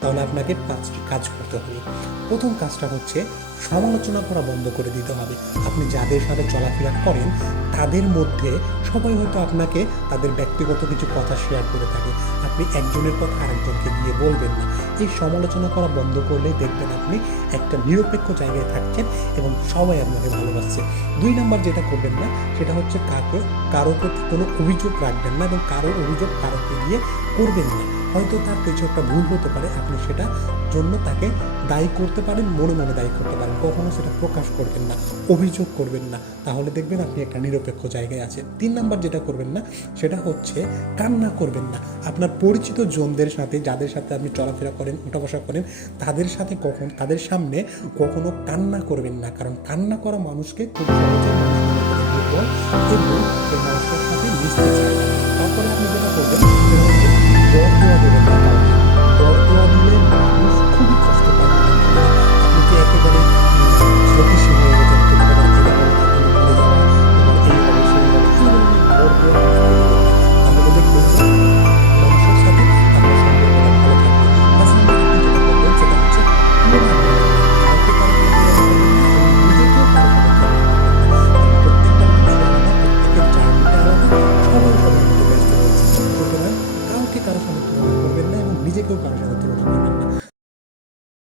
তাহলে আপনাকে 5টি কাজ করতে হবে। প্রথম কাজটা হচ্ছে সমালোচনা করা বন্ধ করে দিতে হবে। আপনি যাদের সাথে চলাফেরা করেন তাদের মধ্যে সবাই হয়তো আপনাকে তাদের ব্যক্তিগত কিছু কথা শেয়ার করে থাকে, আপনি একজনের কথা আরেকজনকে গিয়ে বলবেন না। এই সমালোচনা করা বন্ধ করলেই দেখবেন আপনি একটা নিরপেক্ষ জায়গায় থাকছেন এবং সবাই আপনাকে ভালোবাসছে। 2 নাম্বার যেটা করবেন না সেটা হচ্ছে কারো প্রতি কোনো অভিযোগ রাখবেন না এবং কারো অভিযোগ কারোকে গিয়ে করবেন না। হয়তো তার কিছু একটা ভুল হতে পারে, আপনি সেটা জন্য তাকে দায়ী করতে পারেন, মনে মনে দায়ী করতে পারেন, কখনো সেটা প্রকাশ করবেন না, অভিযোগ করবেন না। তাহলে দেখবেন আপনি একটা নিরপেক্ষ জায়গায় আছেন। 3 নাম্বার যেটা করবেন না সেটা হচ্ছে কান্না করবেন না। আপনার পরিচিত জনদের সাথে, যাদের সাথে আপনি চলাফেরা করেন, উঠা বসা করেন, তাদের সামনে কখনো কান্না করবেন না, কারণ কান্না করা মানুষকে খুব সহজে মানুষ মনে করে দুর্বল এবং এই মানুষের সাথে মিশতে চায় না। তারপরে আপনি যেটা করবেন সেটা হচ্ছে দর দেওয়া দেবেন না কাউকে। দর দেওয়া দিলে মানুষ খুবই কষ্ট পাবে। আপনি কি একেবারে গতিশীল হয়ে গেছেন, তোমাদের এটা হবে না, তুমি ভুলে যাওয়া, তোমার এই হবে সেই হবে, এই ধরনের দর দেওয়া মানুষকে দেবেন না। তাহলে দেখবেন মানুষের সাথে আপনার সম্পর্কটা ভালো থাকবে। 5 নম্বর আপনি যেটা করবেন সেটা হচ্ছে তুলনা করবেন না। কাউকে কারো সাথে তুলনা করবেন না এবং নিজেকেও কারো সাথে তুলনা করবেন না। কারণ প্রত্যেকটা মানুষই আলাদা, প্রত্যেকের জার্নিটা আলাদা, সবাই সবার মধ্যে ব্যস্ত রয়েছে। সুতরাং কাউকে কারো সাথে তুলনা করবেন না এবং নিজেকেও কারো সাথে তুলনা করবেন না।